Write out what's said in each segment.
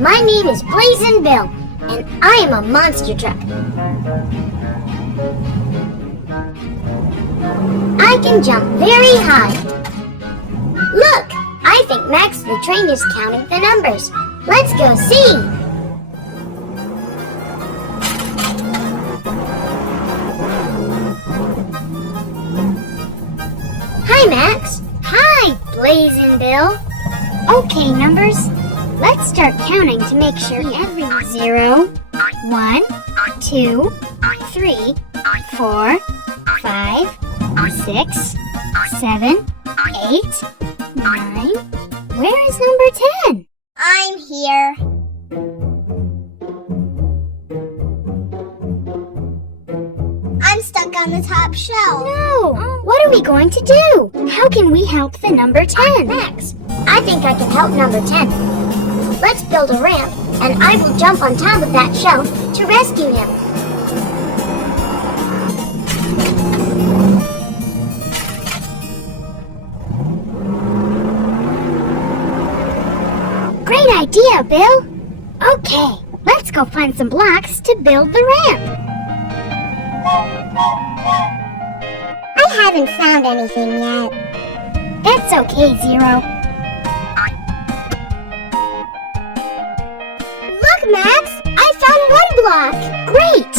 My name is Blazin Bill, and I am a monster truck. I can jump very high. Look, I think Max the train is counting the numbers. Let's go see. Hi, Max. Hi, Blazin Bill. Okay, numbers. Let's start counting to make sure everyone's 0, 1, 2, 3, 4, 5, 6, 7, 8, 9. Where is number 10? I'm here. I'm stuck on the top shelf. No! What are we going to do? How can we help the number 10? Max, I think I can help number 10. Let's build a ramp, and I will jump on top of that shelf to rescue him. Great idea, Bill. Okay, let's go find some blocks to build the ramp. I haven't found anything yet. That's okay, Zero. Look, Max! I found one block! Great!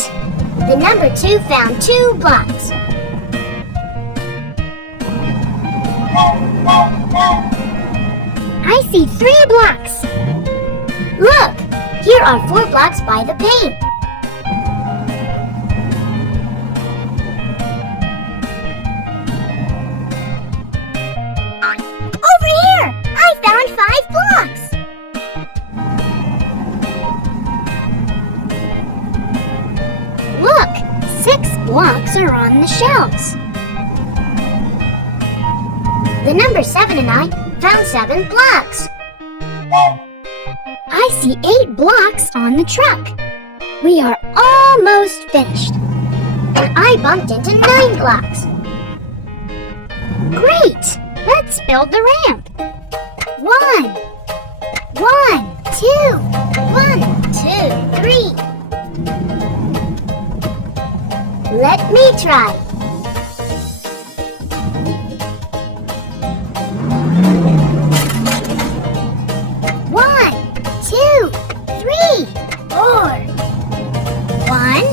The number 2 found 2 blocks. I see 3 blocks. Look! Here are 4 blocks by the paint. Over here! I found 5 blocks! Look! 6 blocks are on the shelves. The number 7 and I found 7 blocks. I see 8 blocks on the truck. We are almost finished. And I bumped into 9 blocks. Great! Let's build the ramp. 1, 1, 2, 1, 2, 3. Let me try. 1, 2, 3, 4. 1,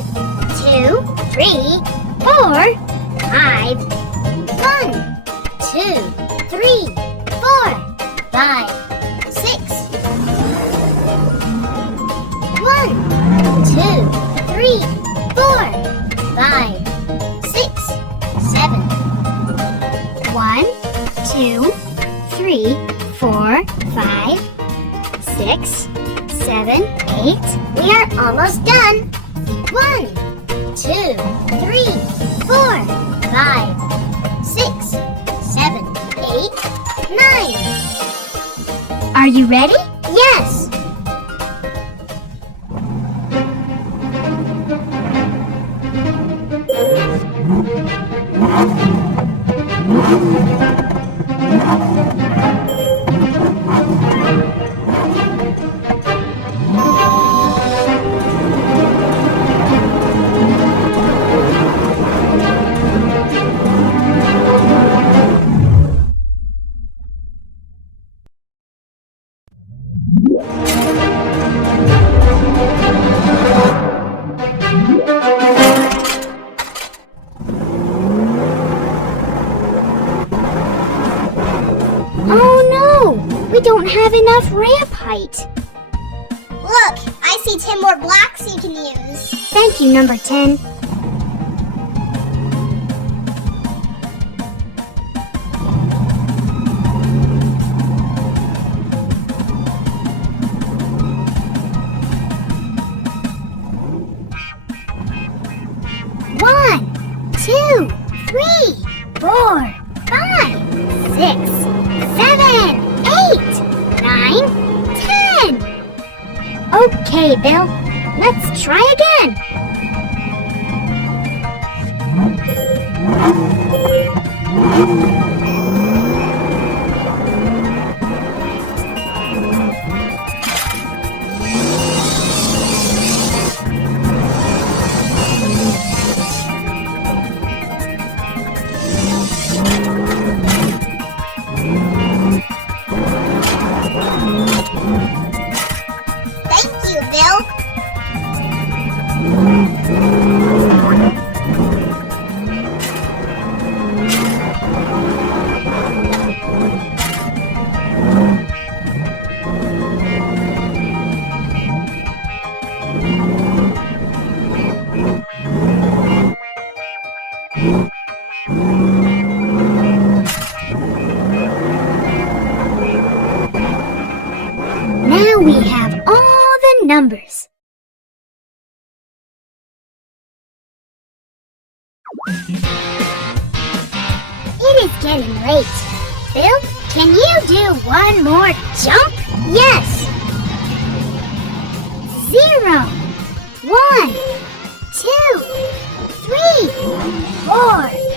2, 3, 4, 5. 1, 2, 3, 4, 5, 6. 1, 2, 3, 4, 5, 6, 7. 1, 2, 3, 4, 5, 6, 7, 8. We are almost done. 1, 2, 3, 4, 5, 6, 7, 8, 9. Are you ready? Yes. We don't have enough ramp height. Look, I see 10 more blocks you can use. Thank you, number 10. One, 2, 3, 4, 5, 6, 7, 8, 9, 10. Okay, Bill, let's try again. Now we have all the numbers. It is getting late. Bill, can you do one more jump? Yes. 0, 1, 2, 3, 4,